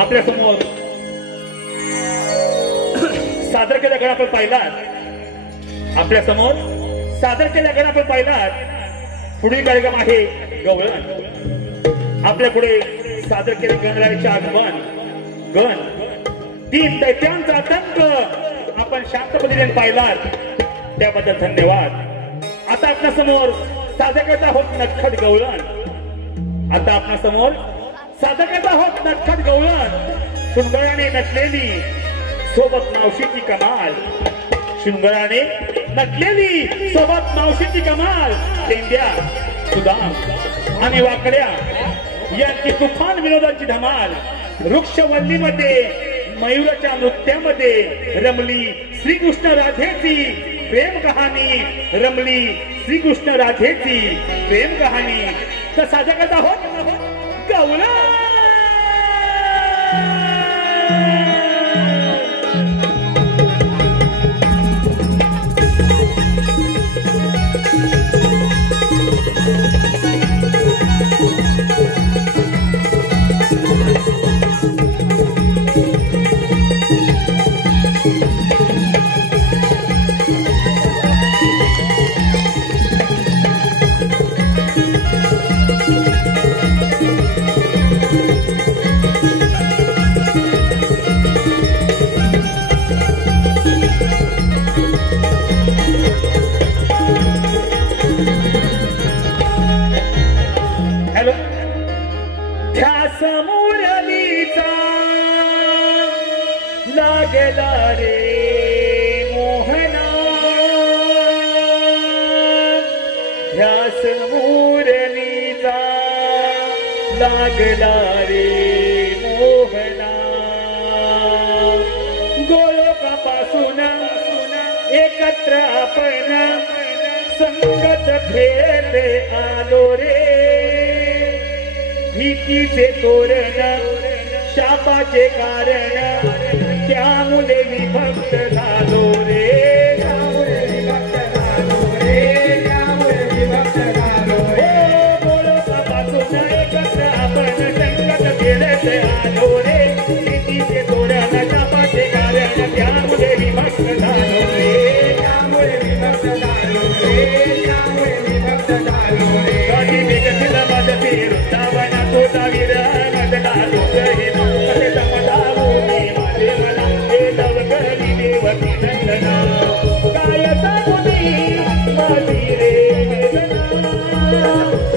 आपल्या समोर सादर केला गण आपण पाहिलात. आपल्या समोर सादर केला गण आपण पाहिलात. पुढील कार्यक्रम आहे गवळण. आपल्या पुढे सादर केले गणरायाचे आगमन. गण 3 दैत्यांचा आतंक आपण शांत पद्धतीने पाहिलात, त्याबद्दल धन्यवाद. आता आपल्या समोर सादर करत आहोत नटखट गवळण. आता आपल्या समोर सादर करत आहोत नटखट गवळण. शृंगाराने नटलेली सोबत मावशीची कमाल. शृंगाराने नटलेली सोबत मावशीची कमाल. तेंड्या सुदाम आणि वाकड्या यांची तुफान विनोदाची धमाल. वृक्षवल्लीमध्ये मयूराच्या नृत्यामध्ये रमली श्रीकृष्ण राधेची प्रेम कहाणी. रमली श्रीकृष्ण राधेची प्रेम कहाणी. तर सादर करत आहोत गवळण. लागला रे मोहना. ध्यास मुरलीचा लागला रे मोहना. गोलोकापासून एकत्र आपण संगत खेळले आलो रे. भीतीचे तोरण शापाचे कारण त्यामुळे विभक्त झालो रे. त्यामुळे विभक्त झालो रे. त्यामुळे विभक्त झालो रे. गोलोकापासून एकत्र आपण संगत खेळले आलो रे. भीतीचे तोरण शापाचे कारण त्यामुळे विभक्त झालो रे. त्यामुळे विभक्त झालो रे. त्यामुळे विभक्त झालो रे. कधी विकसित माझं फिर दावना तोटा विरह मजला दुसरे कसे समजावू मी माझे मला हे लवकरी देवती नंदना. काय सांगू मी माझी रे वेदना.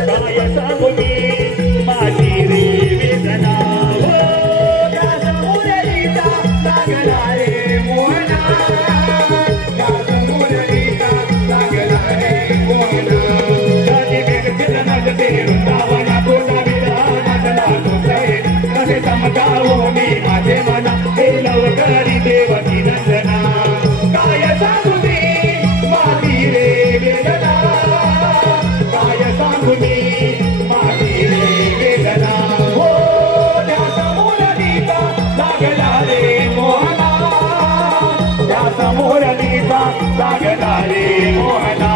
काय सांगू मी माझी रे वेदना. दास मुरलीचा लागला रे मोहना. दास मुरलीचा लागला रे मोहना. कधी विकसित माझं फिर दावना तोटा विरह मजला दुसरे कसे समजावू मी माझे मना हे लवकरी देवती नंदना. काय सांगू मी माझी रे वेदना. काय सांगू मी माझी रे वेदना. हो ध्यास मुरलीचा लागला रे मोहना. ध्यास मुरलीचा लागला रे मोहना.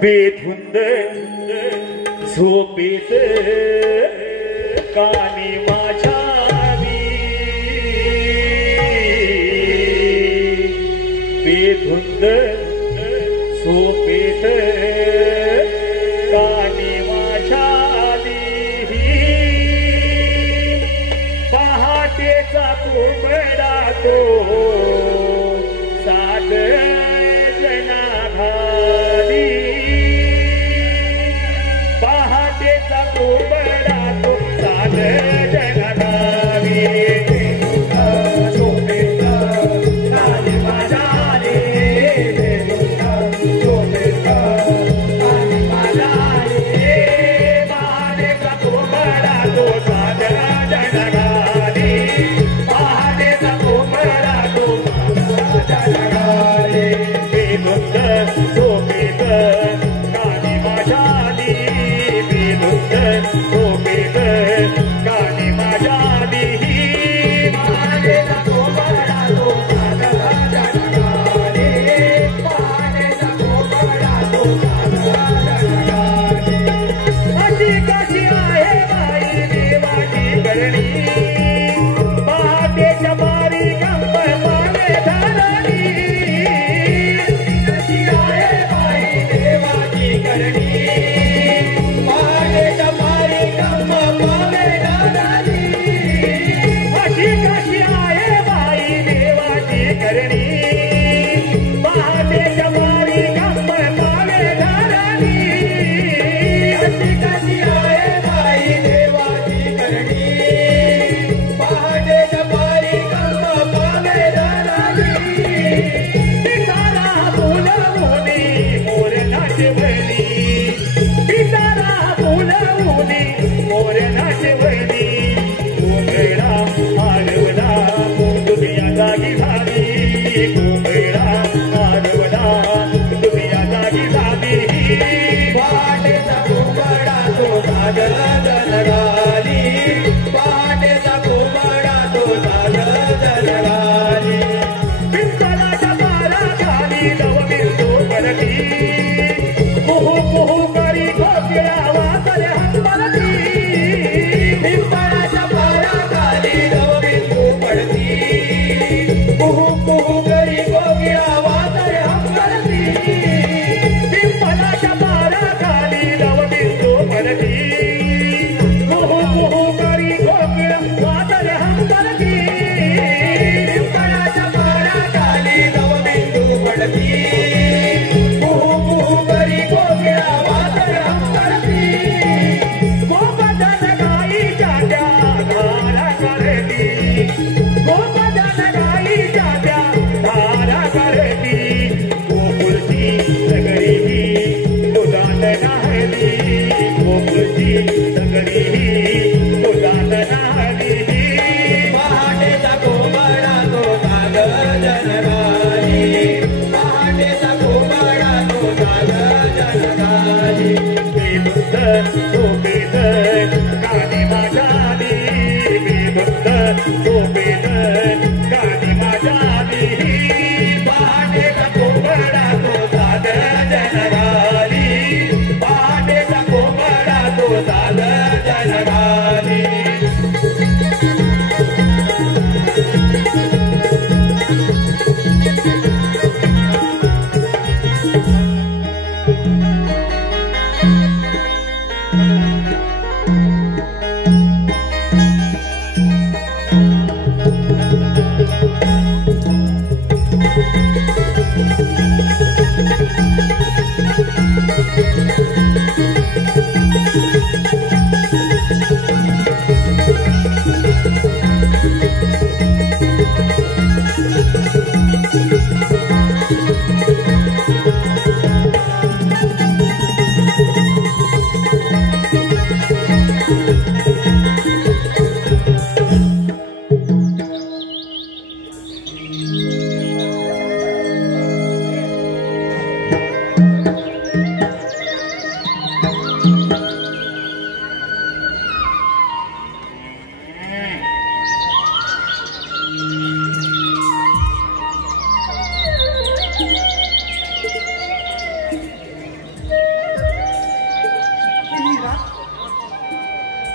बेधुंद झोपेत कानी माझ्या बेधुंद झोपेत कानी माझ्या पहाटेचा कोंबडा तो सात जना घाली पहाटेचा कोंबडा तो सात जना घाली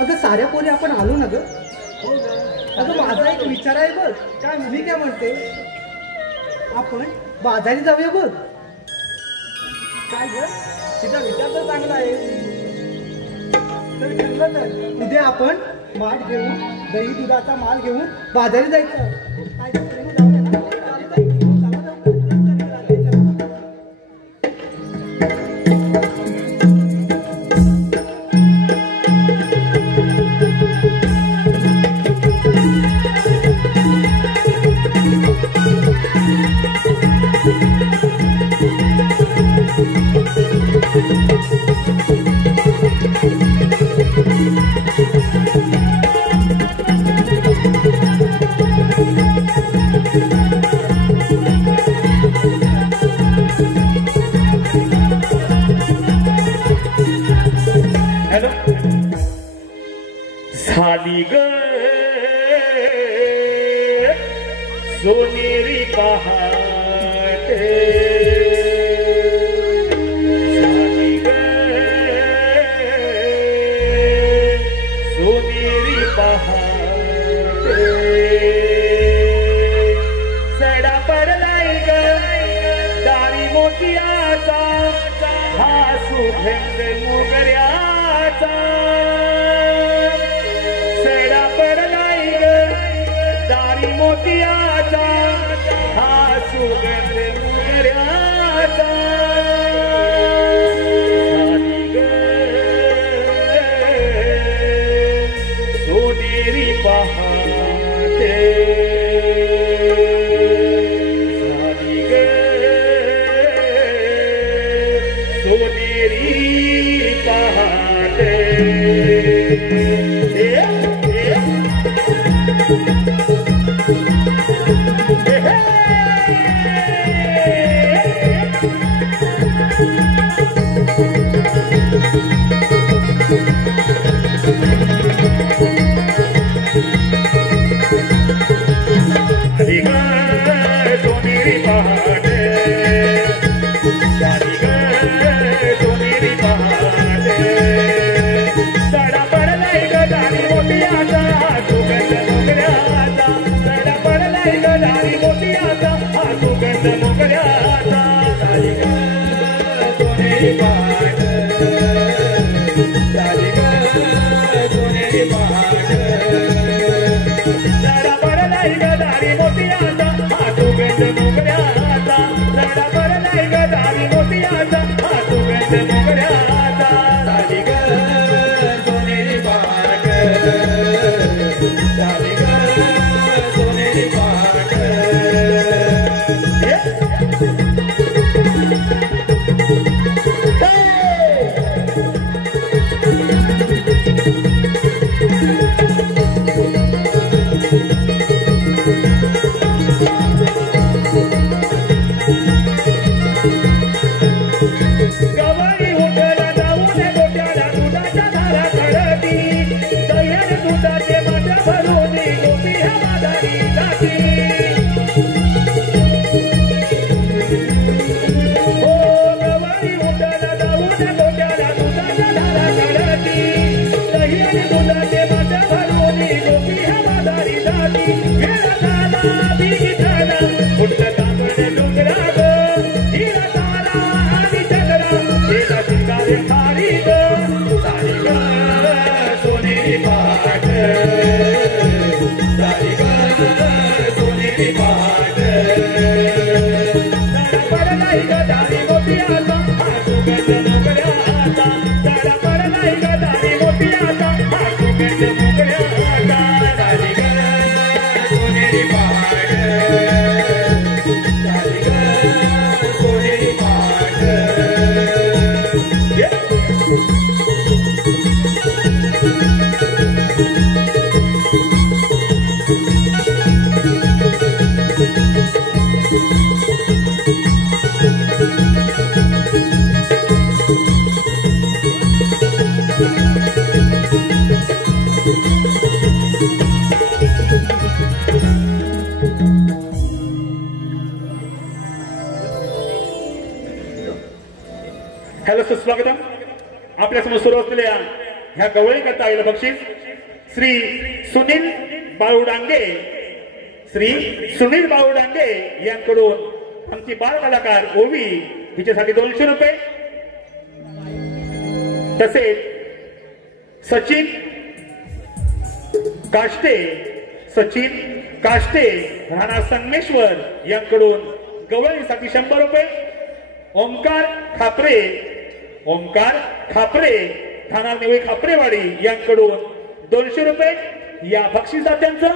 अगं साऱ्या पोरी आपण आलो ना ग. अगं माझा एक विचार आहे बघ. काय मी काय म्हणते, आपण बाजारी जाऊया बघ. काय ग, तिचा विचार तर चांगला आहे. तर ठरलं तर उद्या आपण माल घेऊन, दही दुधाचा माल घेऊन बाजारी जायचं. काय जाऊया ना. साली ग सोनेरी पहाटे, साली ग सोनेरी पहाटे, सडा पडलाय ग दारी मोतियाचा, हा सुगंध मोगऱ्याचा. मोतियाचा हा सुगंध मोगऱ्याचा. साली ग सोनेरी पहाटे, साली ग सोनेरी पहाटे. सोनेरी पहाटे, साली ग सोनेरी पहाटे, सडा पडलाय ग दारी मोतियाचा, सुगंध मोगऱ्याचा. सडा पडलाय ग दारी मोतियाचा, हा सुगंध मोगऱ्याचा. साली ग सोनेरी पहाटे, साली ग सोनेरी पहाटे, सडा पडलाय ग दारी मोतियाचा, सुगंध मोगऱ्याचा. सडा पडलाय ग दारी मोतियाचा, हा सुगंध मोगऱ्याचा. साली ग सोनेरी पहाटे, साली ग सोनेरी पहाटे. हॅलो, सुस्वागतम. आपल्या समोर सुरू असलेल्या ह्या गवळीकरता आलेलं बक्षीस श्री सुनील बाळू डांगे, श्री सुनील बाळू डांगे यांकडून आमची बाळ कलाकार ओवी हिच्यासाठी 200 रुपये, तसेच सचिन काष्टे राणा संगमेश्वर यांकडून गवळीसाठी 100 रुपये, ओंकार खापरे ठाणा निवळी खापरेवाडी यांकडून 200 रुपये. या बक्षिसात्यांचं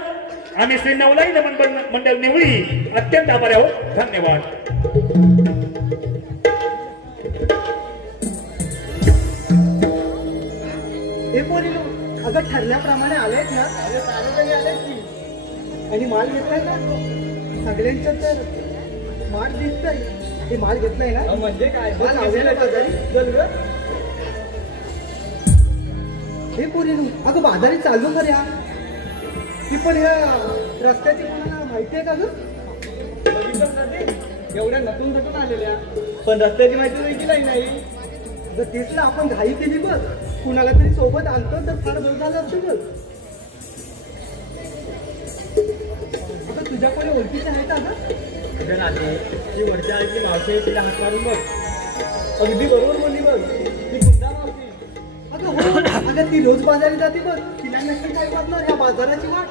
आम्ही श्री नवलाई नमन मंडळ निवळी अत्यंत आभारी आहोत. धन्यवाद. हे पोरीनो अगं ठरल्याप्रमाणे आलेत ना? अरे सारे आलेत की. आणि माल घेतलाय ना सगळ्यांच्या? तर माल दिसतंय. हे माल घेतलाय ना? म्हणजे काय बाजारी? चल ग. हे पोरीनो अगं बाजारी चालू खऱ्या ती पण ह्या रस्त्याची कोणाला माहिती आहे का ग? एवढ्या नटून आलेल्या पण रस्त्याची माहिती देखील नाही. जर तेच ना आपण घाई केली बघ, कुणाला तरी सोबत आणतो तर फार बरं झालं असतं बघ. आता तुझ्या कोणी ओळखीचे आहेत का ग? ती वरच्या आईची मावशी तिला हात मारून बघ. अगदी बरोबर बोलली बघ. ती गुंडा मावशी. अगं हो, अगं ती रोज बाजारी जाते बघ. तिला नक्की काय वाटणार ह्या बाजाराची वाट?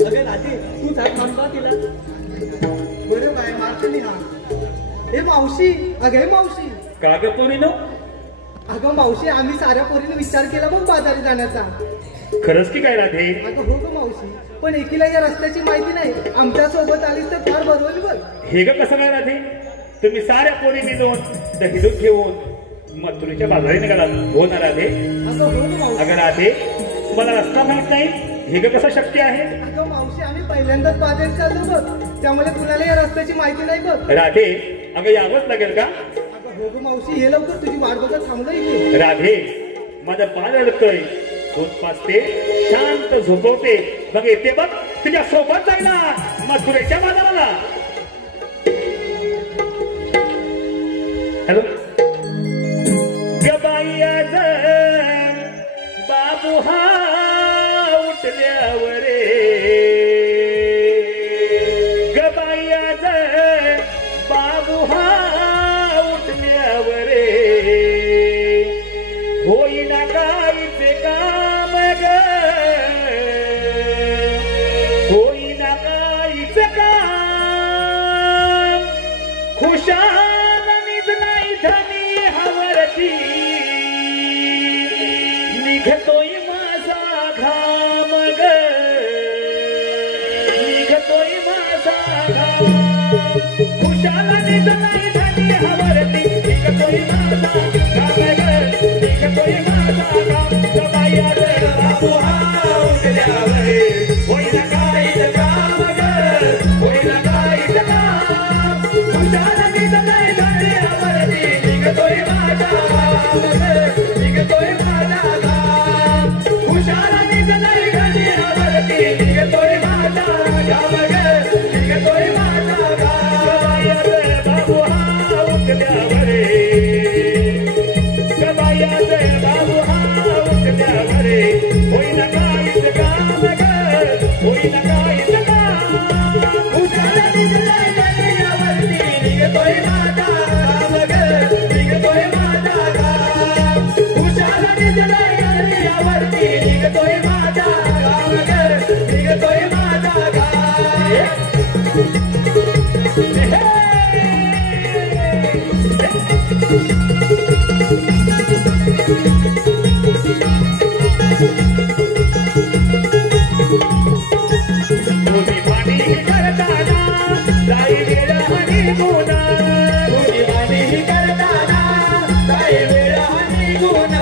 अगं राधी तू हात मारता तिला. बरं काय मारते मी हा. हे मावशी, अगं हे मावशी. का ग पोरीनो? अगं मावशी आम्ही साऱ्या पोरीने विचार केला बघ बाजारी जाण्याचा. खरंच की काय राधे? अगं हो ग मावशी, पण एकीला या रस्त्याची माहिती नाही. आमच्या सोबत आलीस तर फार बरं होईल बघ. हे ग कसं काय राधे? तुम्ही साऱ्या पोरी मिळून दही दूध घेऊन मथुरेच्या बाजारी निघाला हो ना राधे? अगं हो ग मावशी. अगं राधे मला रस्ता माहित नाही, हे ग कसं शक्य आहे? अगं मावशी आम्ही पहिल्यांदाच बाजारी चाललो बघ, त्यामुळे कुणाला या रस्त्याची माहिती नाही बघ. राधे अगं यावंच लागेल का? अगं हो ग मावशी, हे लवकर तुझी वाट बघत थांबलो इथे. राधे माझं बाळ रडतोय, दूध पाजते, शांत झोपवते, मग येते बघ तुझ्या सोबत जायला मथुरेच्या बाजाराला. हॅलो गबाई आज बाबू हा उठल्यावर गबाई आज बाबू हा उठल्यावर होईना काहीचे काम ग, होईना काहीचे काम, खुशाल निजलाई धनी हवरती, निघतोय माझा घाम ग, निघतोय माझा घाम, खुशाल निजलाई धनी हवरती, निघतोय माझा घाम ग, निघतोय माझा घाम. गबाई आज बाबू हा उठल्यावर होईना काहीच काम ग, होईना काहीच काम, खुशाल निजलाई धनी हवरती, निघतोय माझा घाम ग, निघतोय माझा घाम, खुशाल निजलाई धनी हवरती, निघतोय माझा घाम ग, निघतोय माझा घाम. गबाई आज बाबू हा उठल्यावर, गबाई आज बाबू हा उठल्यावर होईना काहीच काम ग, होईना काहीच काम, खुशाल निजलाई धनी हवरती, निघतोय माझा घाम ग, निघतोय माझा घाम, खुशाल निजलाई धनी हवरती, निघतोय माझा घाम ग, निघतोय माझा घाम. तुझी पाणी करताना जाई वेळ आणि गुण, तुझी पाणी करताना जाई वेळ आणि गुण,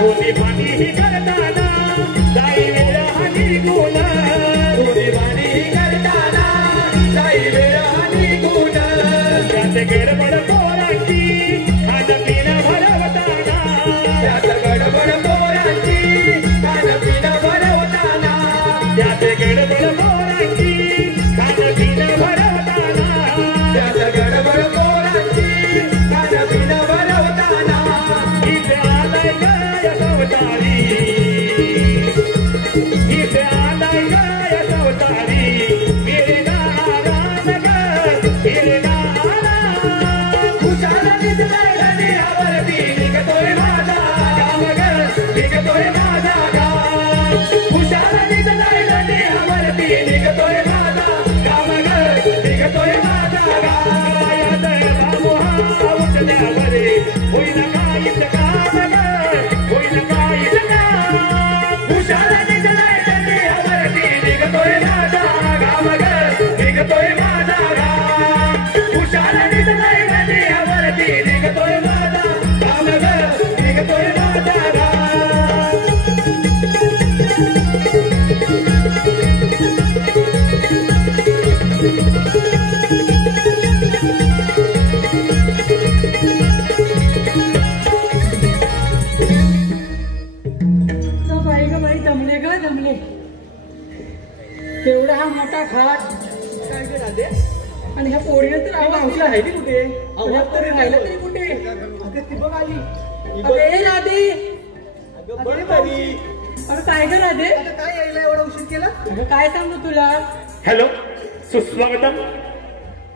तुझी पाणी करताना जाई वेळ आणि गुण, तुझी पाणी करताना जाई वेळ आणि गुण. त्यात गडबड पोरांची खाणं पिणं भरवताना, त्यात गडबड पोरांची खाणं पिणं भरवताना, त्यात गडबड पोरांची खाणं पिणं भरवताना, त्यात गडबड पोरांची खाणं पिणं भरवताना, इथे आलाय ग रस्त्यावर होईल काहीच काम ग होईल काहीच काम हुशार निघलाय रस्त्यावरती निघतोय माझा गाव ग निघतोय माझा गाव हुशार निघलाय रस्त्यावरती निघतोय माझा गाव ग निघतोय माझा गाव तेवढा हा मोठा घाट काय ग राधे आणि ह्या पोरीने तर आवाज राहिली कुठे आवाज तरी राहिला तरी कुठे अगं ती बघ आली अरे राधे अरे काय ग राधे काय यायला एवढा उशीर केला अगं काय सांगू तुला हॅलो सुस्वागतम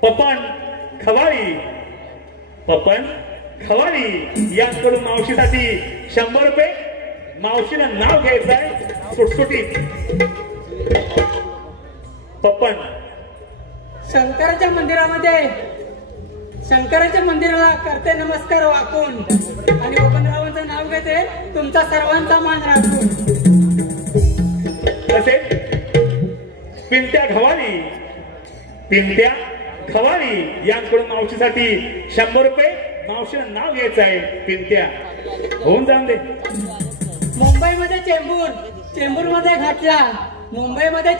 पपन खवाळी यांकडून मावशीसाठी 100 रुपये मावशीनं नाव घ्यायचंय सुटसुटीत पप्पन शंकराच्या मंदिराला करते नमस्कार वाकून आणि बबनरावांचं नाव घेते तुमचा सर्वांचा मान राखून तसेच पिंट्या खवाळी यांकडून मावशीसाठी 100 रुपये मावशीनं नाव घ्यायचं आहे पिंट्या होऊन जाऊन दे मुंबईमध्ये चेंबूर मध्ये घातला मुंबईमध्ये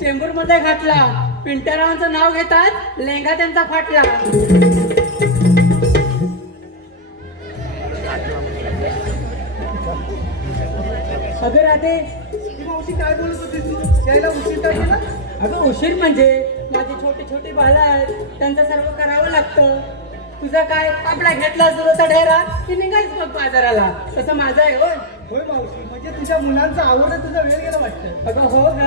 चेंबूर मध्ये घातला पिंट्यारावांचं नाव घेतात लेंगा त्यांचा फाटला अगं राधे मावशी काय बोलत होती तू यायला उशीर का केला अगं उशीर म्हणजे माझी छोटी बाळं आहेत त्यांचं सर्व करावं लागतं तुझा काय आपला घेतला सुरता ढेरा की निघायच मग बाजाराला तसं माझं आहे होय मावशी म्हणजे तुझ्या मुलांचं आवडत तुझा वेळ गेला वाटतं अगं हो ग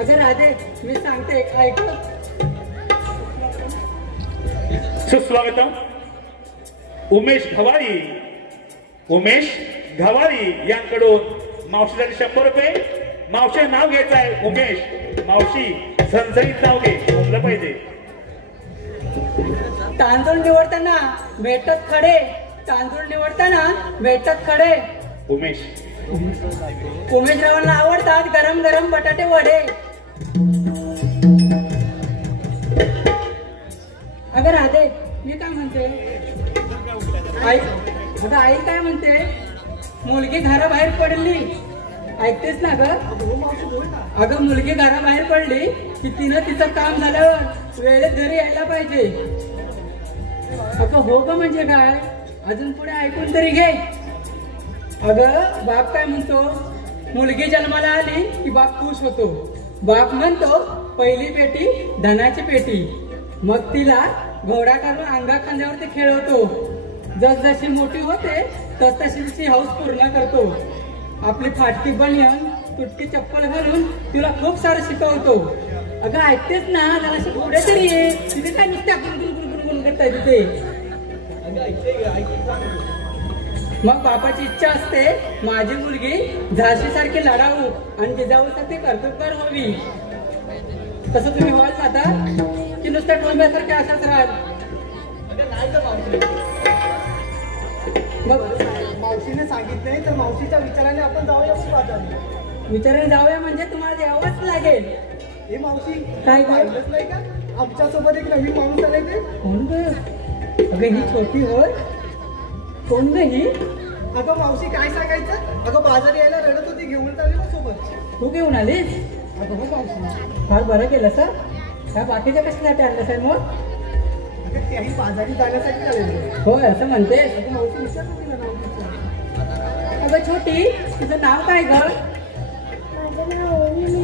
अगं राधे मी सांगते ऐक सुस्वागतम उमेश घवाळी यांकडून मावशीसाठी 100 रुपये मावशी नाव घ्यायचं आहे उमेश मावशी झणझणीत नाव घे बोललं पाहिजे तांदूळ निवडताना भेटत खडे उमेशरावांना आवडतात गरम गरम बटाटे वडे अगं राधे मी काय म्हणते आई काय म्हणते मुलगी घराबाहेर पडली ऐकतेस ना ग अगं मुलगी घराबाहेर पडली की तिनं तिचं काम झाल्यावर वेळेत घरी यायला पाहिजे अगं हो ग म्हणजे काय अजून पुढे ऐकून तरी घे अगं बाप काय म्हणतो मुलगी जन्माला आली की बाप खुश होतो बाप म्हणतो पहिली पेटी धनाची पेटी मग तिला घोडा काढून अंगा खांद्यावरती खेळवतो जसजशी मोठी होते तसतशी तिची हौस पूर्ण करतो आपली फाटकी बनियन तुटकी चप्पल घालून तिला खूप सारं शिकवतो अगं ऐकतेस ना जरा पुढे तरी ये तिथे काय नुसते आपण गुणगुण करताय तिथे मग बापाची इच्छा असते माझी मुलगी झाशी सारखी लढाऊ आणि जिजाऊसाठी कर्तृत्ववान व्हावी तसं तुम्ही व्हाल आता की नुसत्या टोंब्यासारख्या अशाच राहाल मग मावशीने सांगितलंय तर मावशीच्या विचाराने आपण जाऊया विचाराने जाऊया म्हणजे तुम्हाला यावंच लागेल हे मावशी काय पाहिलंच नाही का आमच्या सोबत एक नवीन माणूस आलाय ते कोण ग अगं ही छोटी होय कोण ग ही अगं मावशी काय सांगायचं अगं बाजार यायला रडत होती घेऊन चालली ना सोबत तू घेऊन आलीस अगं हो मावशी फार बरं केलं सर काय बाकीच्या कशासाठी आणलं सर मग त्याही बाजारी जाण्यासाठी आलेली होय असं म्हणते अगं मावशी विचारतो तिला नाव अगं छोटी तुझं नाव काय ग माझं नाव ओवी मी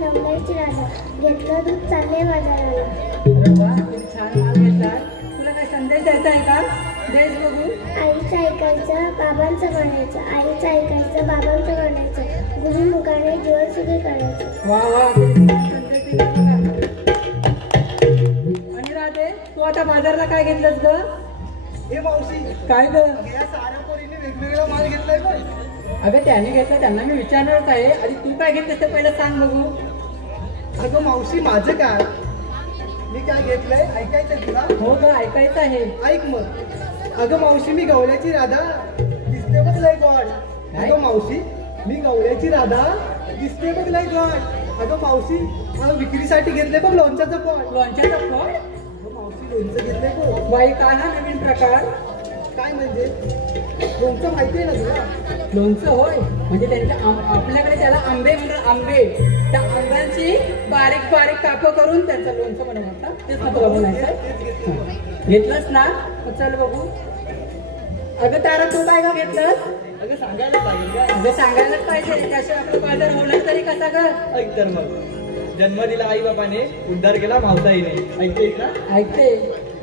नवनाईची राधा घेतलं दूध चालले बाजाराला अरे वा छान माल घेतला तुला काय संदेश द्यायचा आहे का देश बघू आईचं ऐकायचं बाबांचं म्हणायचं आईचं ऐकायचं बाबांचं म्हणायचं गुरुमुखाने जीवन सुखी करायचं वा वा आणि राधे तू आता बाजारला काय घेतलंस ग हे मावशी काय ग या साऱ्या पोरीने वेगवेगळा माल घेतलाय बघ अगं त्याने घेतलं त्यांना मी विचारणारच आहे आधी तू काय घेतलंस ते पहिलं सांग बघू अगं मावशी माझं काय मी काय घेतलंय ऐकायचं तुला? हो ग ऐकायचं आहे. ऐक मग. अगं मावशी मी गवळ्याची राधा दिसते बघ लय गॉड. अगं मावशी मी गवळ्याची राधा दिसते बघ लय गॉड. अगं मावशी विक्रीसाठी घेतले बघ लोणच्याचं पण. लोणच्याचं फळ? अगं मावशी लोणचं घेतलंय बघ. बाई काय हा नवीन प्रकार? काय म्हणजे लोणचं माहिती आहे ना तुला? लोणचं होय म्हणजे त्यांच्या आपल्याकडे त्याला आंबे म्हणतात. आंबे त्या आंब्यांची बारीक बारीक कापं करून त्यांचं लोणचं बनवतात. तेच ना तुला बनायचं. घेतलंस ना? चल बघू. अगं तारा तू काय का घेतलंस? अगं सांगायला पाहिजे का? अगं सांगायलाच पाहिजे त्याशिवाय आपला बाजार होणार तरी कसा ग? ऐक तर मग. जन्म दिला आई बापाने उद्धार केला मावसाईने. ऐकतेस ना? ऐकते.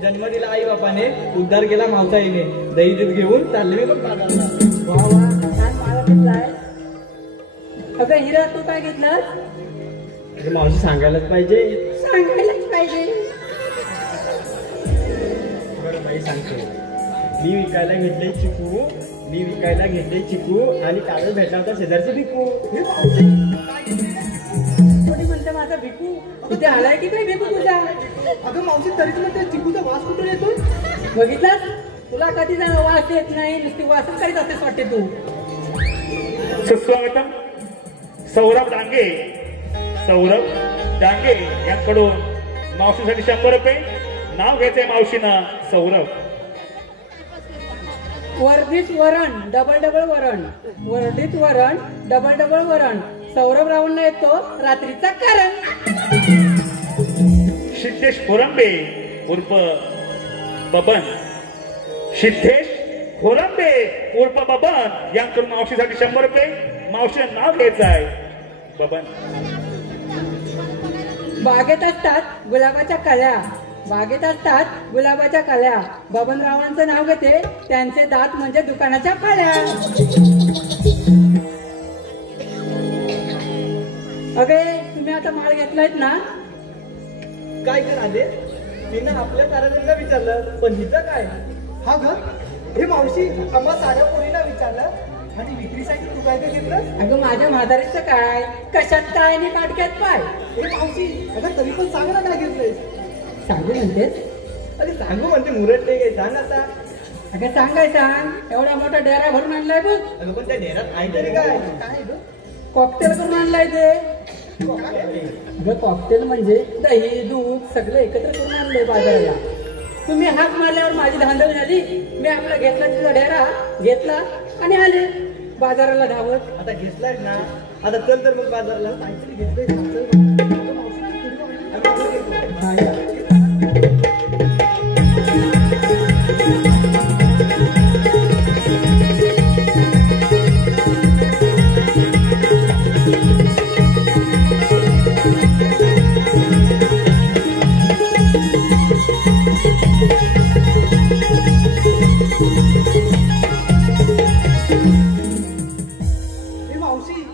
जन्म दिला आई बापाने उद्धार केला मावसाईने. दही दूध घेऊन चालले मी बघ बाजारला. वा वा छान माळा घेतलाय. अगं हिरा तू काय घेतलंस? मावशी सांगायलाच पाहिजे. सांगायलाच पाहिजे. बरं बाई सांगतो. मी विकायला घेतले चिकू. मी विकायला घेतले चिकू आणि काल भेटला होता शेजारचे भिकू. कोणी म्हणते माझा भिकू? इथे आलाय की काय भिकू तुझा? अगं मावशी तरी तुला त्या चिकूचा वास कुठून येतो? बघितलास? तुला कधी जण वास येत नाही. नुसती वासच करीत असतेस वाटते तू. सुस्वागतम. सौरभ डांगे यांकडून मावशीसाठी 100 रुपये. नाव घ्यायचंय मावशीनं सौरभ. वर्धीत वरण डबल डबल वरण. वर्धीत वरण डबल डबल वरण. सौरभ रावण येतो रात्रीचा कारण. सिद्धेश खोरंबे उर्फ बबन. सिद्धेश खोरंबे उर्फ बबन यांकडून मावशीसाठी 100 रुपये. मावशीचं नाव घ्यायचं आहे बबन. बागेत असतात गुलाबाच्या कळ्या. बागेत असतात गुलाबाच्या कळ्या. बबनरावांचं नाव घेते. त्यांचे दात म्हणजे दुकानाच्या फळ्या. अगे तुम्ही आता माळ घेतलायत ना? काय कर आले? तिनं आपल्या तारांना विचारलं पण हिचं काय? हा ग हे मावशी आम्हा साऱ्या पोरीला विचारलं आणि विक्रीसाठी तू काय घेतलं? अगं माझ्या म्हातारीचं काय? कशात काय आणि काटक्यात पाय? हे मावशी अगं तरी पण सांग ना काय घेतलंय? सांगू म्हणतेस? अरे सांगू म्हणते मुरट ते काय सांग आता. अगं सांगाय सांग. एवढा मोठा डेरा भरून आणलाय बघ. अगं पण त्या डेरात आहे तरी काय? काय ग? कॉकटेल करून आणलाय ते. अगं कॉकटेल म्हणजे दही दूध सगळं एकत्र करून आणलंय बाजाराला. तुम्ही हाक मारल्यावर माझी धांदल झाली. मी आपला घेतला तिचा डेरा घेतला आणि आले बाजाराला धावत. आता घेतलाय ना? आता चल तर मग बाजारला. काहीतरी घेतलंय.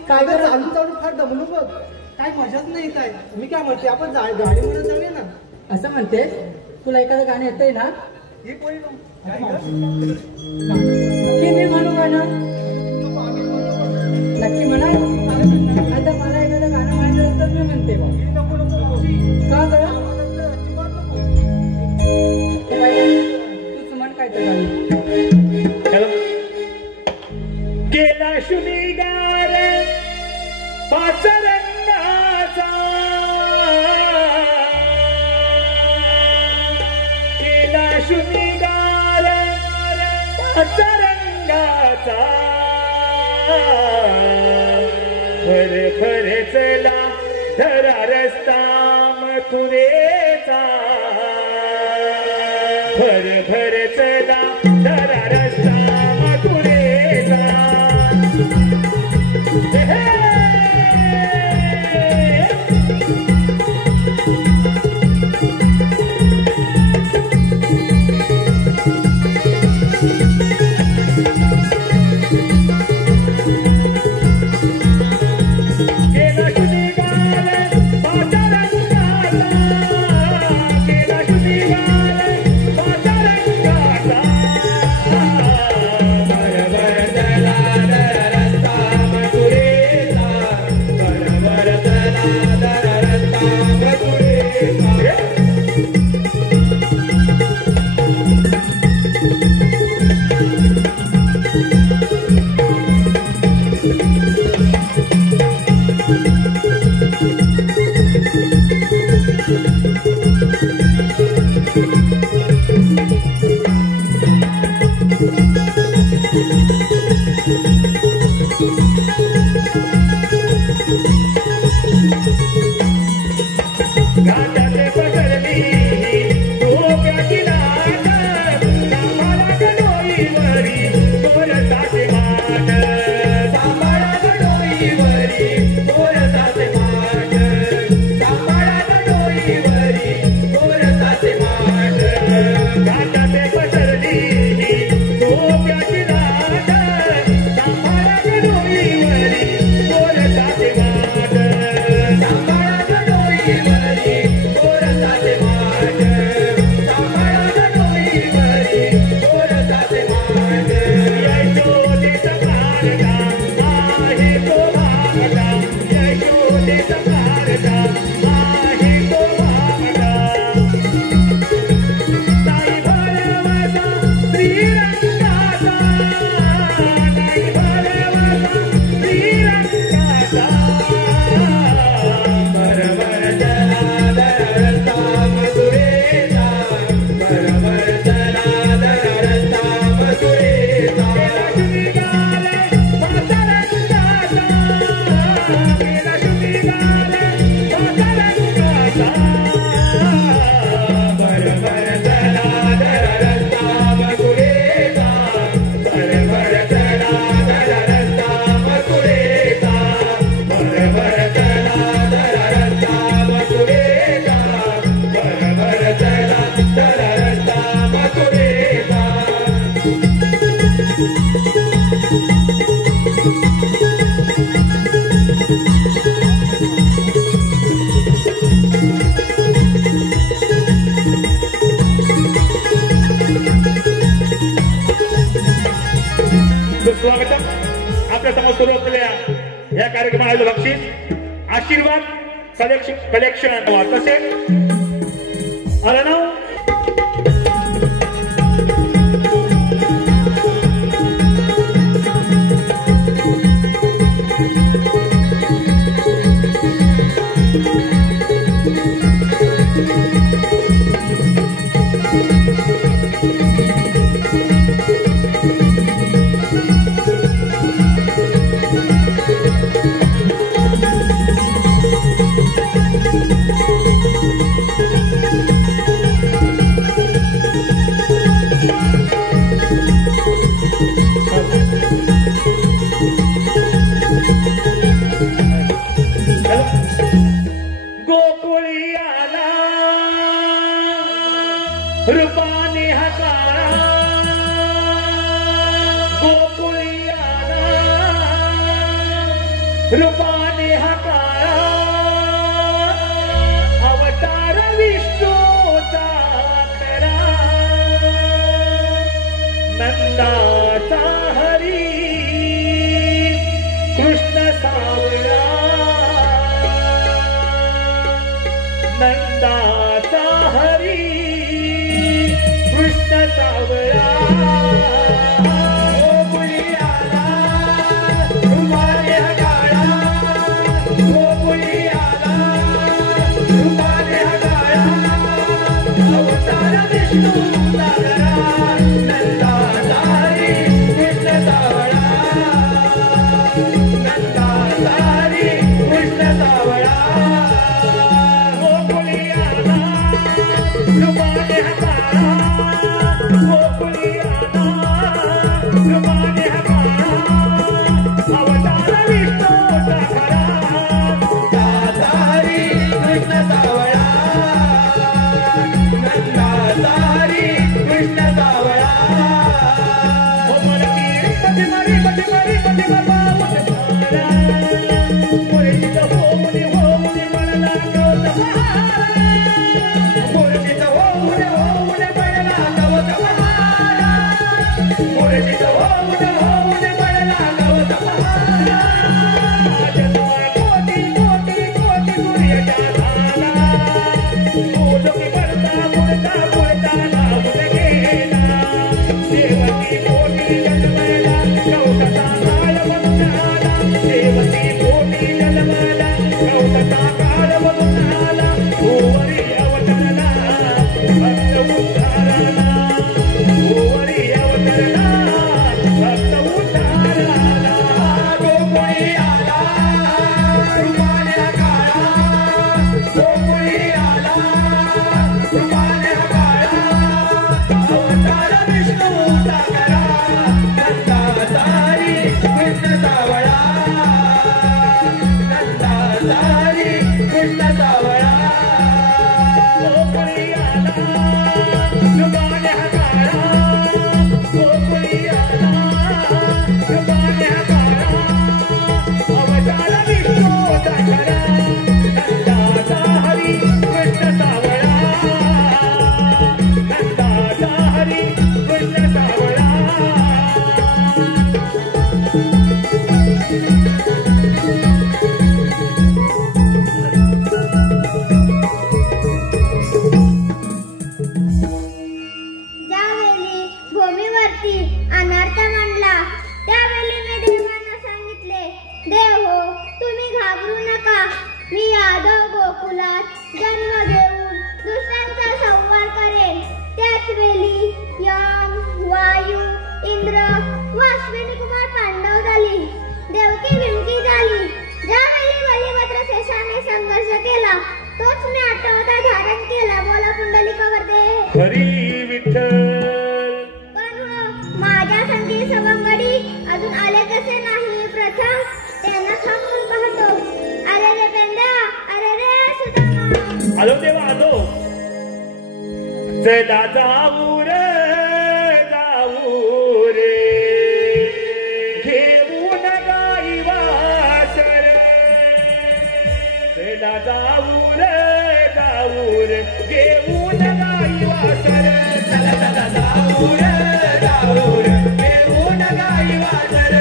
काय चालू चालू फार दमलो बघ. काय मजाच नाही काय. मी काय म्हणते आपण गाडीवर जाऊया ना? असं म्हणतेस? तुला एखादं गाणं येतंय ना? हे कोणी मी म्हणू गाणं? नक्की म्हणा. आता मला एखादं गाणं माहिती असतं मी म्हणते बा. का ग? तूच म्हण काय तर गाणं. केला शुनिगार पाचरंगाचा. केला शुनिगार पाचरंगाचा. फर फर चला धरा रस्ता मथुरेचा. भर भर चला धरा रस्ता मथुरेचा. स्वागतम. आपल्या समोर सुरू असलेल्या या कार्यक्रमाला बक्षीस आशीर्वाद कलेक्शन तसेच अरनव गोकुळी आला रूपाने हकारा गोकुळी आला रूपाने हकारा अवतार विष्णूचा खरा नंदाचा हरी कृष्ण सावळा नंदाचा हरी कृष्ण सावळा गोकुळी आला रूपाने हकारा गोकुळी आला रूपाने हकारा अवतार विष्णूचा खरा नंदाचा हरी कृष्ण सावळा नंदाचा हरी कृष्ण सावळा रूपाने हकारा गोकुळी आला रूपाने हकारा अवतार विष्णूचा खरा नंदाचा हरी कृष्ण सावळा नंदाचा हरी कृष्ण सावळा हरी विठ्ठल. पण हो, माझ्या संगी सवंगडी अजून आले कसे नाही. प्रथम त्यांना थांबून पाहतो. अरे रे पेंड्या, अरे रे सुदामा. आलो देवा आलो. चला जाऊ रे घेऊन गाई वासर. चला जाऊ रे घेऊन गाई वासर. चला चला जाऊ रे घेऊन गाई वासर.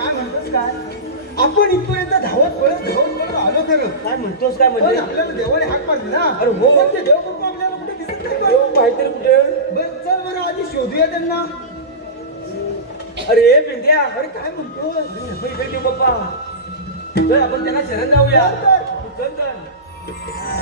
काय म्हणतोस काय आपण इथपर्यंत धावत पळत आलो खरं काय म्हणतोस काय पण म्हणजे आपल्याला देवाने हाक मारली ना अरे हो. पण ते देव बाप्पा आपल्याला कुठे दिसत नाही पण. देव पाहिजे कुठे बरं चल बरं आधी शोधूया त्यांना अरे पेंड्या अरे काय म्हणतो इकडे देव बाप्पा तर आपण त्यांना शरण जाऊया चल, चल चल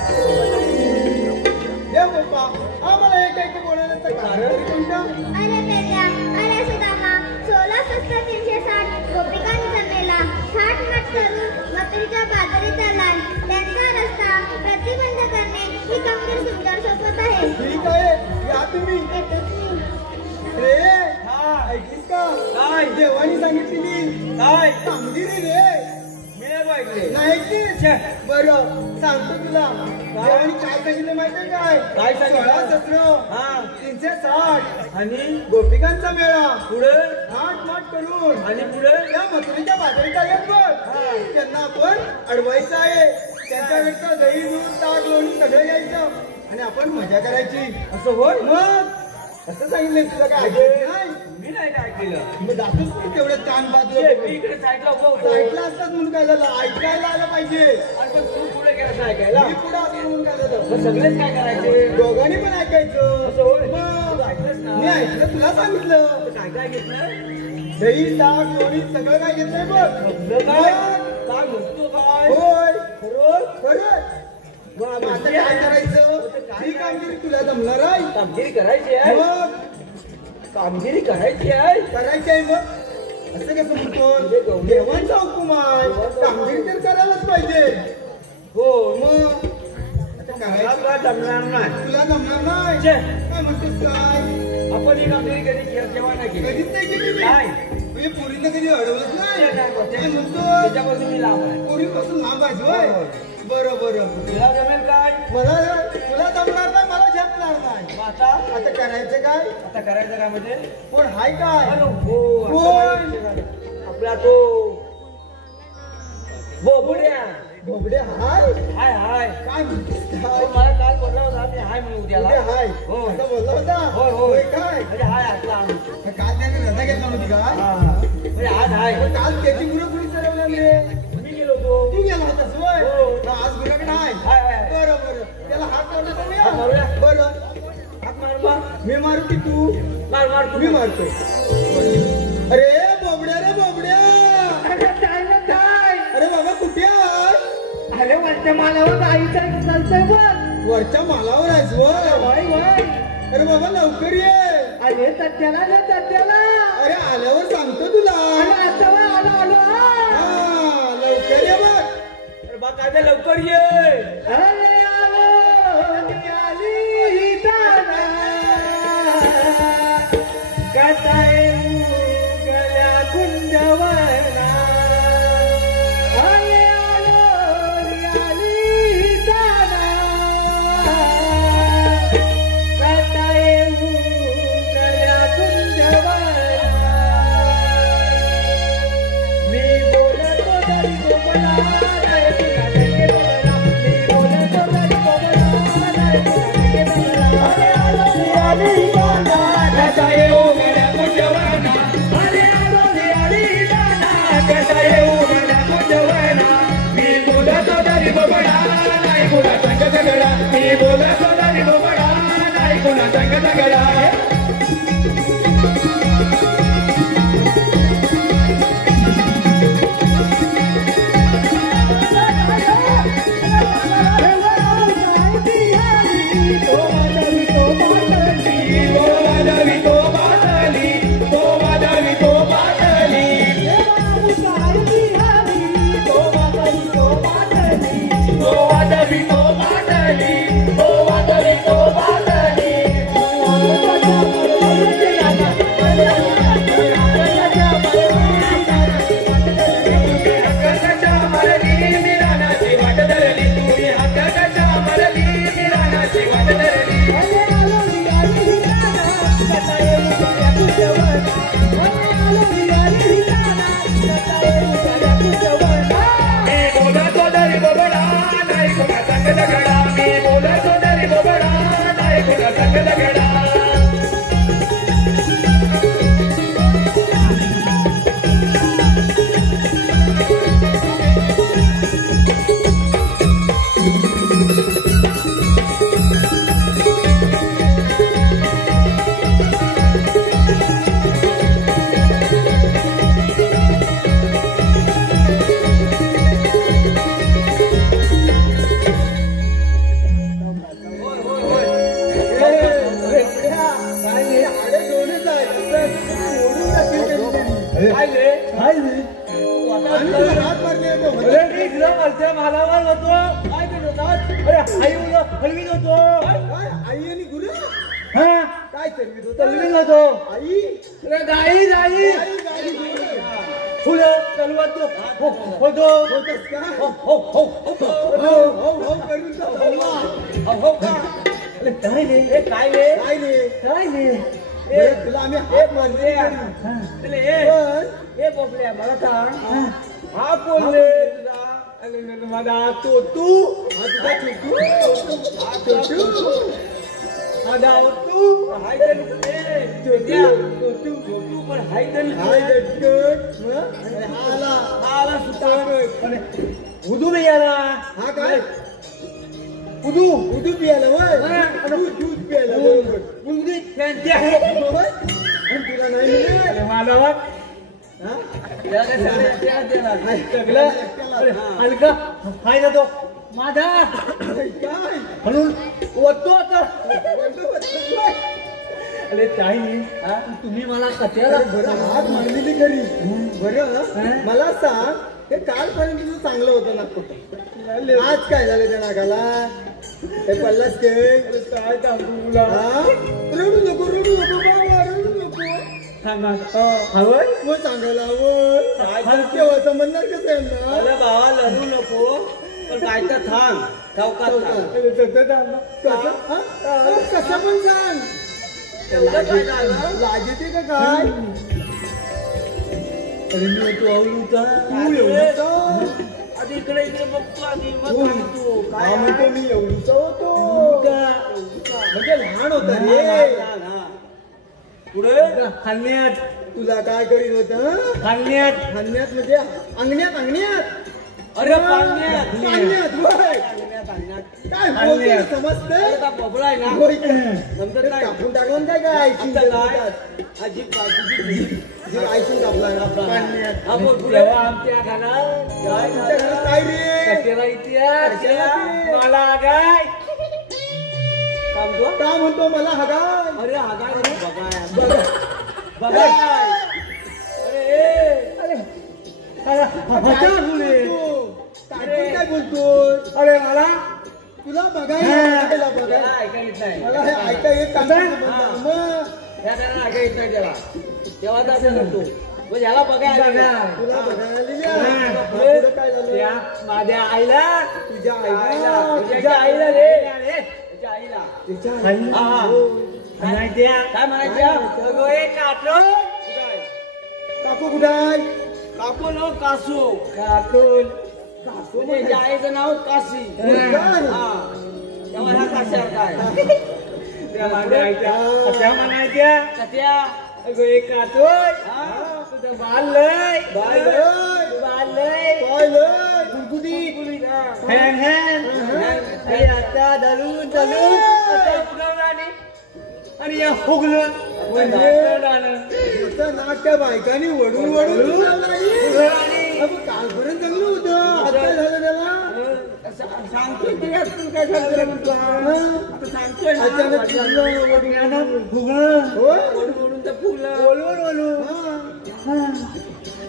देव बाप्पा आम्हाला एक बोलायचं कारण कोणतं अरे पेद्या अरे सुदामा 16 शस्त्र 360 गोपिकांनी जमेला थाट माट करून मथुरेच्या बाजारीत आलाय त्यांचा रस्ता प्रतिबंध करणे ही गंभीर सुंदर सोबत आहे ठीक आहे या तुम्ही रे ऐकलीस का काय? देवानी सांगितलेली काय कामगिरी रे मी नाही ऐकले नाही ऐकलीस बरं सांगतो तुला देवानी काय सांगितलं माहितीये काय सांगितलं? 16 शस्त्र हा 360 आणि गोपिकांचा मेळा पुढे थाट माट करून आणि पुढे त्या मथुरेच्या बाजारीत आल्यात बघ त्यांना आपण अडवायचं आहे त्यांच्याकडचं दही दूध ताक लोणी सगळं घ्यायचं आणि आपण मजा करायची असं होय मग असं सांगितलं तुला काय ऐकायचं नाही मी नाही काय ऐकलेलं मग जातोच तू तेवढं कान मी बाजूला इकडे साईडला उभा होतो ऐकलं असतात म्हणून काय झालं ऐकायला आलं पाहिजे आणि पण तू पुढे गेलास नाही ऐकायला मी पुढे असतो म्हणून काय झालं मग सगळेच काय करायचे दोघांनी पण ऐकायचं असं होय मग तू ऐकलंस ना मी ऐकलं तुला सांगितलं तर काय काय घेतलं दही ताक लोणी सगळं काय घेतलंय बघ म्हटलं काय काय म्हणतो काय होय खरं खरंच मग मग आता काय करायचं ही कामगिरी तुला जमणार आहे कामगिरी करायची आहे मग कामगिरी करायची आहे करायची आहे मग असं कसं म्हणतो देवांचा हुकूम आहे कामगिरी तर करायलाच पाहिजे हो मग आता मला करायचं काय जमणार नाही तुला जमणार नाही छे, काय म्हणतोस काय आपण ही कामगिरी कधी जेव्हा नाही केली कधीच नाही केली मी. नाही म्हणजे पोरींना कधी अडवलंच नाही ते नाही करत. काय म्हणतो त्याच्यापासून मी लांब आहे पोरीपासून लांब आहेस होय बरं बरं तुला जमेल काय मला तुला जमणार नाही मला झेपणार नाही मग आता आता करायचं काय आता करायचं काय म्हणजे पण हाय काय अरे हो कोण? आता माहिती झालं. आपला तो बोबड्या बोबड्या हाय हाय हाय काय म्हणतेस तो काय मला काल बोलला होता मी हाय म्हणून उद्याला बोबड्या हाय हो असं बोलला होता होय होय होय काय म्हणजे हाय असला आम्ही. काल त्याने रजा घेतला नव्हती हा, का हा. म्हणजे आज हाय पण काल त्याची गुरु थोडी चरवणार रे मी गेलो होतो तू गेला होतास होय हो. मग आज गुरु नाही हाय हाय बरं बरं त्याला हात मारतो हात मारूया? बरं हात मार मार मी मारू की तू मार मार मी मारतो बरं. अरे बोबड्या रे बोबड्या अरे बाबा कुठे आहे अरे वरच्या मालावर जायचं चालतंय बघ वरच्या मालावर आहेस वय वय वय अरे बाबा लवकर ये अरे सत्याला आलं सत्याला अरे आल्यावर सांगतो तुला आता आलो आलो हा लवकर ये बघ अरे बा काय ते लवकर ये अरे आलो निघाली दाना कटाय गल्या कुंजवना अरे आलो निघाली दाना कटाय गल्या कुंजवना मी बोलतो तरी गोपला नाही तुला मी बोलतो तरी गोपला नाही तुला अरे आलो निघाली दाना कटाय गल्या कुंजवना अरे आलो निघाली दाना कटाय गल्या कुंजवना मी बोलतो तरी गोपला नाही कुणा संग सगळा मी बोलतो तरी गोपला नाही कुणा संग सगळा आणि तुला हात मारले तो अरे मी इकडं वरच्या भागावर होतो. काय ते होतात? अरे आई मुलं हलवीत होतो. काय आई आणि गुरु हा काय चलवीत होता हलवीत होतो. आई अरे गाई गाई आई गाडी गुरु फुलं चालवत होतो. होतस का हो हो हो हो हो हो करून जा भावा. हो का? अरे काय रे? ए काय रे? काय रे काय रे? बरं, तुला आम्ही हात मारले पण पण बोबल्या मला सांग. हा बोलले तुझा. अरे माझा तो तू हा तुझा छोटू छोटू हा डाव तू हाय तरी छोटू पण हाय तरी हाय गटगट आणि हा आला हा आला सुद्धा. ताकद. उदू नाही आला. हा काय उदू दूध प्यायला होय दूध प्यायला बरोबर उदू त्यांचे आहे. होय? आणि तुला नाही मिळेल अरे मला बघ. हा? त्याला काय सगळं देणार. नाही, सगळं अरे, हलका हाय ना तो माझा नाही, काय म्हणून वरतो आता. वरडू वरडू होय. अरे काही तुम्ही मला कथेला अरे बरं हात मारलेली घरी बरं मला सांग हे कालपर्यंत तुझं चांगलं होतं नागपूर आज काय झालं त्या नागाला हे पल्लास के काय सांगू तुला. हा? रडू नको बाबा रडू नको सांगा हवंय. मग सांगायला हवं केव्हाचं म्हणणार कसं आहे ना अरे बाबा लढू नको पण काय तर थांब चौकात कसं हा? अरे कसं पण सांग लाज येते का काय अरे मी होतो अवलूचा. तू एवढं आधी इकडे इकडे बघतो आधी मग हो. सांगतो हा काय म्हणतो मी एवढूचा होतो म्हणजे लहान होता रे पुढे खाण्यात तुला काय करीत होत खाण्यात धान्यात म्हणजे अंगण्यात अरे पाण्यात पाण्यात होय. काय बोलते रे, समजते बबळा आहे ना होय का? नंतर अरे काय कापून टाकलं ना काय आयशिंग आता काय करतात. आजी पाहिजे जी आयशिंग कापला पाण्यात हा बोल पुढे आमच्या घरात काय तुमच्या घरात काय रे कचेला इतिहास मला काय काम तो का म्हणतो मला हगाय अरे आगाय बघाय बघा बघाय अरे काय बोलतोय अरे मला तुला बघायला त्याला ऐका येत नाही मला हे ऐका येत हा. मग त्या त्याला ऐका येत नाही त्याला तेव्हा तर असं करतो मग याला बघायला तुला बघायला आलेली हा. आहे. पुढं काय झालं त्या माझ्या आईला तुझ्या आईला आईला तुझ्या आईला रे त्याच्या आईला तिच्या हा. आईला. काय म्हणायच्या अगं ए काटो काकू कुठं आहे काकू नो कासू काटून काकू त्याच्या आईचं नाव काशी काय? हा तेव्हा ह्या काश्या काय त्या माझ्या आईच्या कथ्या म्हणायच्या कथ्या अगं एक काटोय तुझं बाल लय बाय लय. बाल लय बाय लय. गुडगुडी. हॅन हॅन आता दलून दलून आता उडवला आणि या फुगलं म्हणजे नुसतं नाक त्या बायकांनी वडून वडून कालपर्यंत चांगलं होतं आता झालं त्याला सांगतोय ते यातून काय झालं म्हणतो आता सांगतोय ना. अचानक फुगलं होय? ओढून तर फुगलं हा.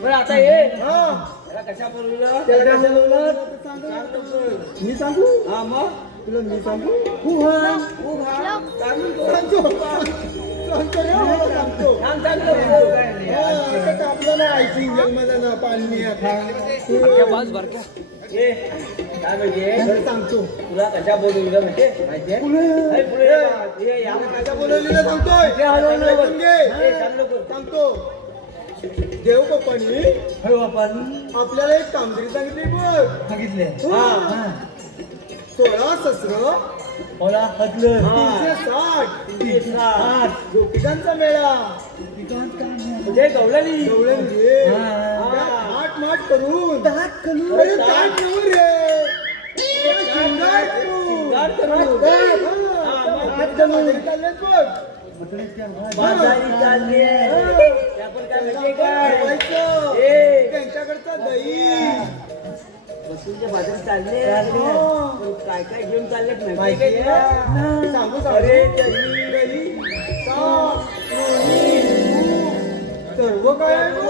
बरं आता ये हा. त्याला कशा बोलवलं त्याला काय बोलवलं? मी सांगू हा मग तुला मी सांगू काय म्हणतो सांगतो सांगतो रे हो, सांगतो सांग सांगतो काय नाही हा, आता कापलं ना आयसिंग जन्माला ना पाणी ये काय म्हणजे बरं सांगतो तुला कशा बोलवलं म्हणजे माहितीये अरे पुढे ये या काय बोलवलेलं सांगतोय ते हलवलं बघ. ऐकून घे. ए, सांग लवकर. सांगतो देव बाप्पांनी आपल्याला एक कामगिरी सांगितली बघ सांगितले हा. 16 शस्त्र मला हदलं 360 गोपिकांचा मेळा म्हणजे गवळणी एवढं रे हा. माट करून अरे ताट नव्ह रे शिंगार शिंगार करून. चाललेत बघ बाजारी चालली आहे. ते आपण काय माहितीये काय ठेवायचं. ए. त्यांच्याकडचा दही वस्तूंच्या बाजारात चालले हो. पण काय काय घेऊन चाललेत माहितीये? माहिती सांगू अरे दही, ताक, लोणी, तूप. सर्व काय आहे बघ.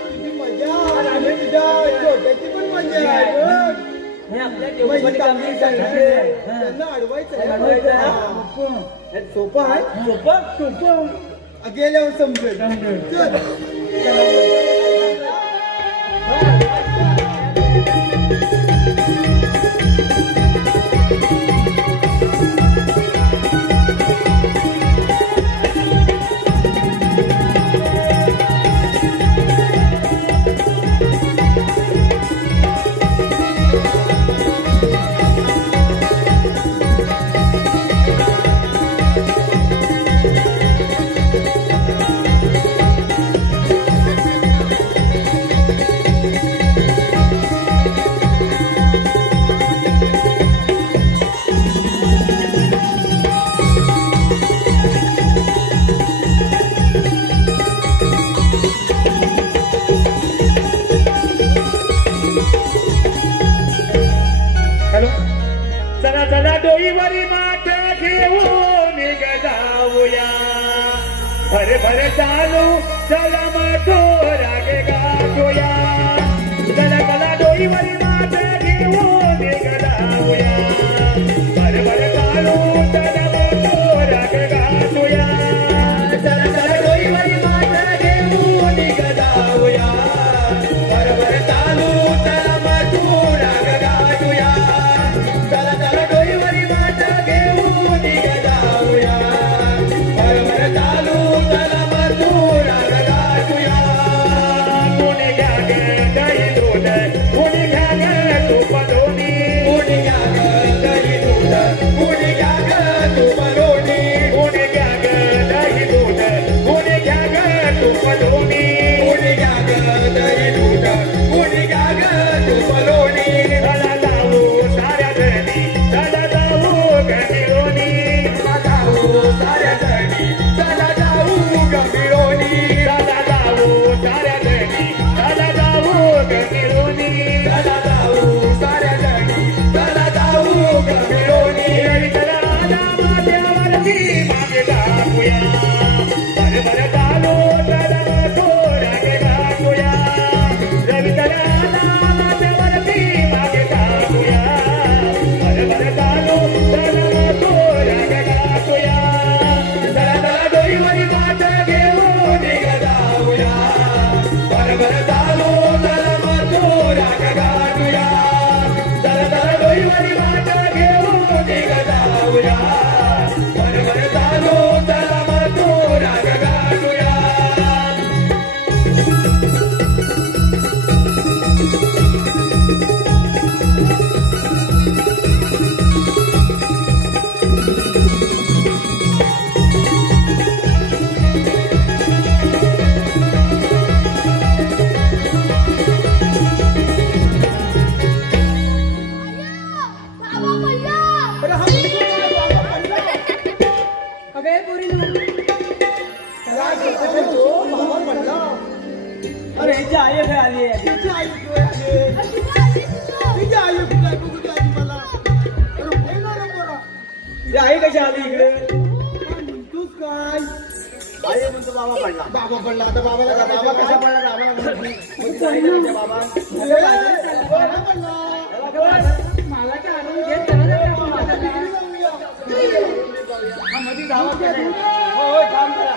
किती मजा आणि तुझ्या छोट्याची पण मजा आहे बघ. म्हणजे चांगली सांगितली. त्यांना अडवायचं सोपं आहे. सोपं गेल्यावर समजेल. चल. हॅलो, चला चला डोईवरी माठ घेऊन जाऊया, भर भर चालू चला मथुरा गे गाठूया. चला चला डोईवरी माठ घेऊन जाऊया, भर भर चालू चला मथुरा गे गाठूया. चला चला डोईवरी माठ घेऊन जाऊया, भर भर चालू चला मथुरा गे गाठूया. चला चला डोईवरी माठ घेऊन जाऊया, भर भर चालू चला मथुरा गे गाठूया. कोणी घ्या गे दही दूध, कोणी घ्या गे तूप लोणी, कोणी घ्या गे दही दूध, कोणी घ्या गे तूप लोणी, कोणी घ्या गे दही दूध, कोणी घ्या गे तूप लोणी, कोणी घ्या गे दही दूध, कोणी घ्या गे तूप लोणी. चला जाऊ साऱ्या जणी, चला जाऊ गमिरोनी, चला जाऊ साऱ्या जणी, चला जाऊ गमिरोनी, चला जाऊ साऱ्या जणी, चला जाऊ गमिरोनी, चला जाऊ साऱ्या जणी, चला जाऊ गमिरोनी. चला राजा माझ्यावरती मागे टाकूया, भर भर चालू चला मथुरा गे गाठूया. रवी चला राजा माझ्यावरती मागे टाकूया, भर भर चालू चला मथुरा गे गाठूया. चला चला डोईवरी माठ घेऊन जाऊया, भर भर चालू चला मथुरा गे गाठूया. चला चला डोईवरी माठ घेऊन जाऊया, भर भर चालू चला मथुरा गे गाठूया. बाबा पडला. अरे हा मुलगा काय बाबा पडला. अगं हे पोरीनं काय करतो तो? बाबा पडला. अरे हिची आई काय आली आहे. तिची आई कुठे आहे? तिची आई कुठे आहे? कुठे आहे मला? अरे होय ना रे पोरा. तुझी आई कशी आली इकडे. काय म्हणतोस काय? आई म्हणतो बाबा पडला. बाबा पडला. आता बाबाला काय? बाबा कसा पडला? बाबा पडला. मला काय आणून घेत चला जाऊया आपण बाजारला. हा मध्ये जावा. हो थांब जरा.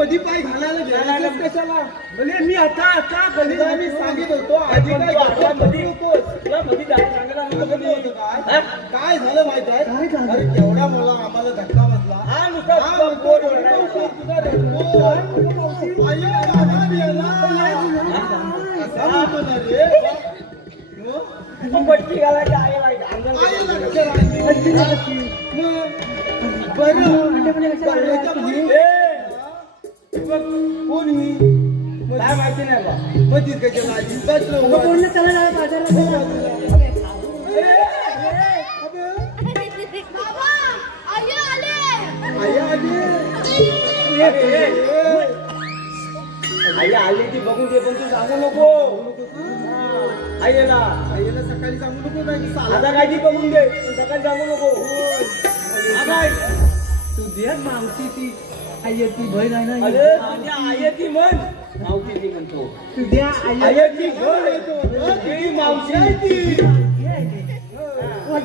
मधी पाय घालायला गेला कशाला? म्हणजे मी आता तुला मी सांगित होतो आधी काय घालायला नकोस. काय झालं माहित आहे? काय झालं? अरे केवढा मला आम्हाला धक्का बसला. हा, म्हणतो, तुझा रडतो. आई, बाबा गेला. असा म्हणतो ना रे. मग? आईला कशा राहिली? मग? बरं. कोण ही? काय माहिती नाही बा. मग ती कशाला आली? बसलो. पूर्ण चला बाजारला बाबा आई आले. आई आली. आई आली ती बघून दे पण तू सांगू नको. आईला आईला सकाळी सांगू नको काय की साला. आता काय ती बघून दे तू सकाळी सांगू नको. तुझ्या मावशी ती आई ती बहीण आहे ना. अरे तुझ्या आई ती म्हण मावशी ती म्हणतो. तुझ्या आई ती म्हण मावशी आहे ती.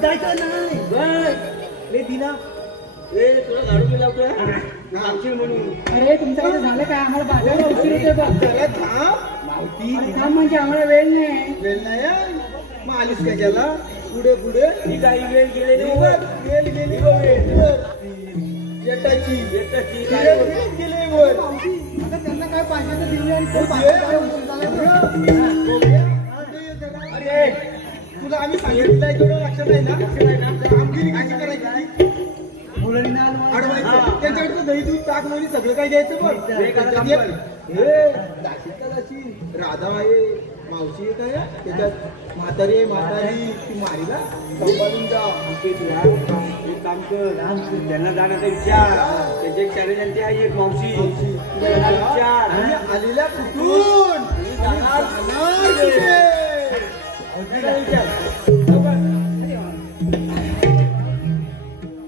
जायचं नाही रे दिला. ए तुला गाडू मी लावतोय मावशी म्हणून. अरे तुमच्याकडे झालं काय आम्हाला बाजारला उशीर होतोय बघ. त्याला थांब. मावती अरे थांब म्हणजे आम्हाला वेळ नाही. वेळ नाही आहे. मग आलीस का गेला पुढे पुढे ही काही वेळ गेलेली वेळ गेली येटाची गेली वर. आता त्यांना काय पाहिजे तर दिली आणि अरे तुला आम्ही सांगितलं तेवढं लक्षात आहे ना. आमगिरी कशी करायची? मुलांना अडवायचं त्यांच्याकडचं दही दूध ताक मोरी सगळं काय द्यायचं बघ. हे दाशी का दाशी राधा आहे मावशी आहे काय त्याच्यात म्हातारी आहे म्हातारी ती मारीला सांभाळून जा. एक काम कर त्यांना जाण्याचा विचार त्याचे एक चार आई एक मावशी त्यांना विचार. आणि आलेल्या कुठून जाणार कुठे? विचार.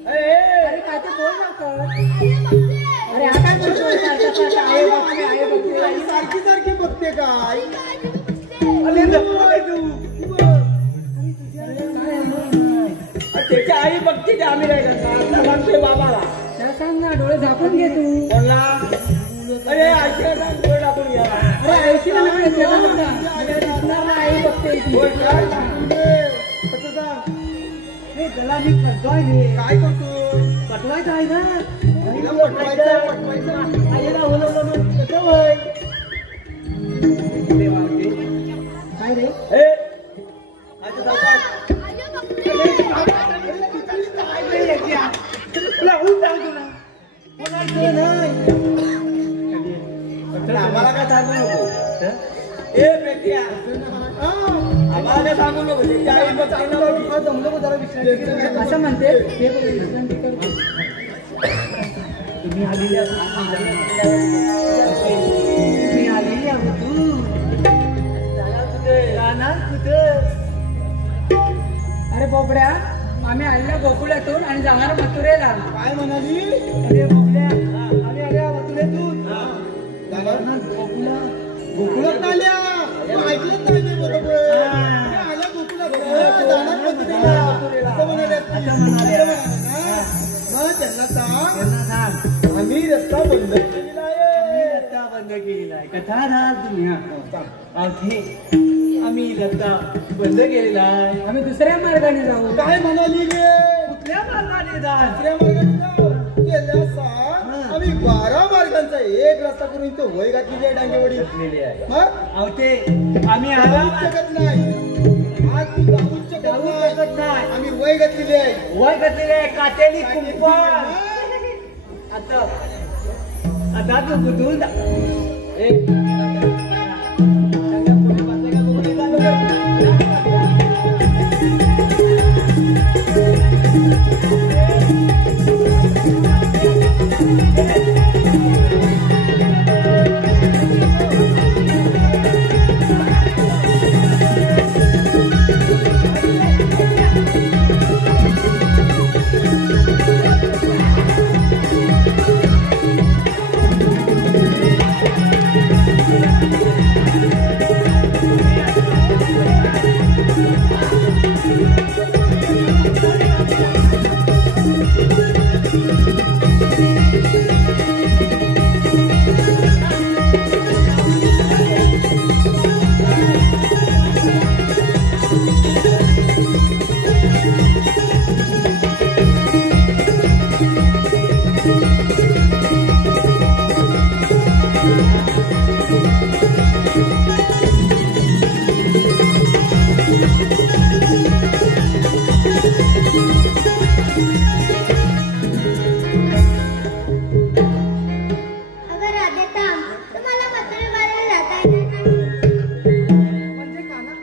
अरे काय ते बोल लवकर. अरे हा काय बोलतोय सारखा सारखा आहे बघते आहे बघते. आई सारखी सारखी बघते काय? अरे त्याची आई बघते ते आम्ही काय करता सांगतोय बाबाला. त्याला सांग ना डोळे झाकून घे तू. बोलला अरे ऐकायला सांग डोळे टाकून घ्या. अरे ऐशी ना मी त्याला म्हणा. दिसणार ना आई बघते ती. होय काय? कसं सांग? हे त्याला मी करतोय रे. काय करतो? पटवायचं आहे ना. तिला पटवायचं. आईला ओलवलं कसं होय? काय रे? ए आता जातात. आम्हाला काय सांगू नको. ए बेटिया आम्हाला काय सांगू नको. त्याची आई बघते ना बघी. जमलं मग जरा विश्रांती. असं म्हणते हे बघ विश्रांती कर. तुम्ही आलेली आहो तू. जाणार कुठं? अरे बोबड्या आम्ही आलेल्या गोकुळातून आणि जाणार मथुरेला. काय म्हणाली? अरे बघल्या आम्ही आल्या तुला जाणार ना गोकुला. गोकुळात आल्या. तू ऐकलंच नाही ते बरोबर. मी आल्या गोकुळात. जाणार मथुरेला. असं म्हणाल्या ती. असं म्हणाल्या ना. मग त्यांना सांग त्यांना सांग आम्ही रस्ता बंद केलेला आहे. मी रस्ता बंद केलेला आहे. कथा राहा तुम्ही. आम्ही रस्ता बंद केलेला आहे. आम्ही दुसऱ्या मार्गाने जाऊ. काय म्हणाली गे? कुठल्या मार्गाने जा? दुसऱ्या मार्गाने जाऊ. गेल्या सांग आम्ही 12 मार्गांचा एक रस्ता करून इथे वय घातलेली आहे डांगेवडी. अहो ते आम्ही जाऊच शकत नाही. आज तू जाऊच शकत नाही. आम्ही वय घातलेली आहे. वय घातलेले आहे काट्यानी कुंपण. आता आता तू कुठून अगं राधे थांब, तुम्हाला म्हातारे बाळाला जाता येणार नाही. म्हणजे काना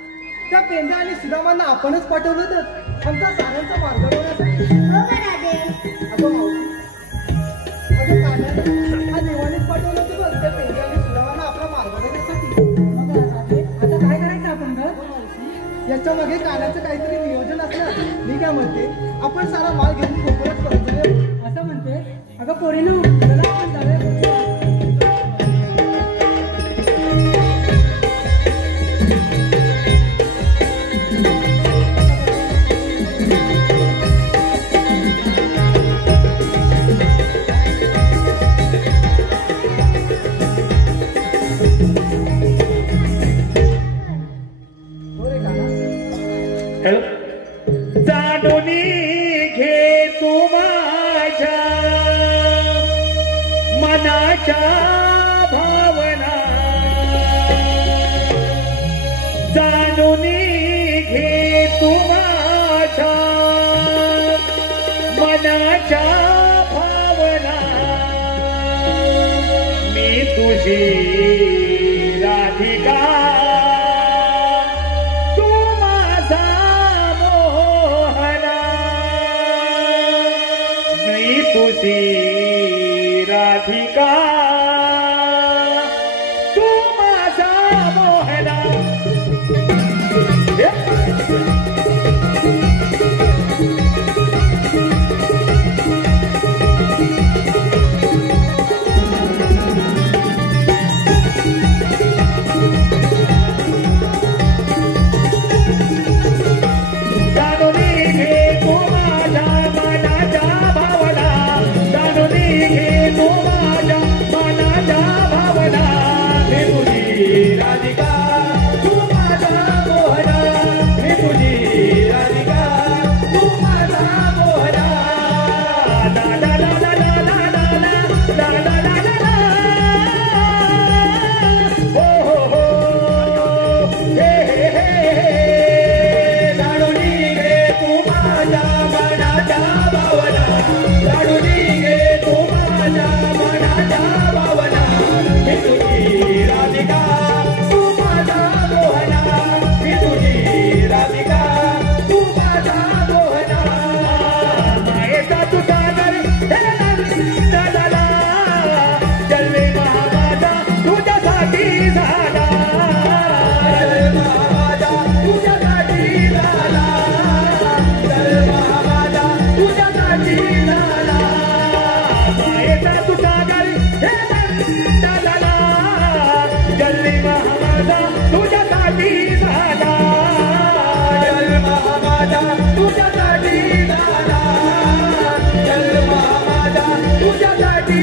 त्या पेंड्या आणि सुदामांना आपणच पाठवलं तर आमचा साऱ्यांचा मार्ग लावण्यासाठी. हो गं राधे. अगं मावशी, अगं काना हा देवानेच पाठवलं होतं बघ त्या पेंड्या आणि सुदामांना आपला मार्ग लावण्यासाठी. मग राधे, आता काय करायचं आपण ग? याच्या मागे कानाचं काहीतरी नियोजन असणार. मी काय म्हणते आपण सारा माल घेऊन कोकणात परत जाऊया. असं म्हणते. अगं पोरीनो, चला आपण जाऊया. हो रे काना. हॅलो जाणून घे तू माझ्या मनाच्या भावना, जाणून घे तू माझ्या मनाच्या भावना, मी तुझी राधिका, तू माझा मोहना, मी तुझी राधिका, तू माझा मोहना. जाणून घे तू माझ्या मनाच्या भावना, जाणून घे तू माझ्या मनाच्या भावना, मी तुझी राधिका, तू माझा मोहना, मी तुझी राधिका, तू माझा मोहना. ला ला ला ला ला ला ला ला ला ला ला ला ला. हो हो हो हे हे हे हे. जाणून घे तू माझ्या मनाच्या भावना, जाणून घे तू माझ्या मनाच्या भावना, मी तुझी राधिका, तू माझा मोहना, मी तुझी राधिका, तू माझा मोहना. मायेचा तू सागर हे नंद झाला, जन्म माझा तुझ्यासाठी झाला, जन्म माझा तुझ्यासाठी झाला, जन्म माझा तुझ्यासाठी झाला. मायेचा तू सागर हे नंद झाला, जन्म माझा तुझ्यासाठी झाला, जन्म माझा तुझ्यासाठी झाला, जन्म माझा तुझ्यासाठी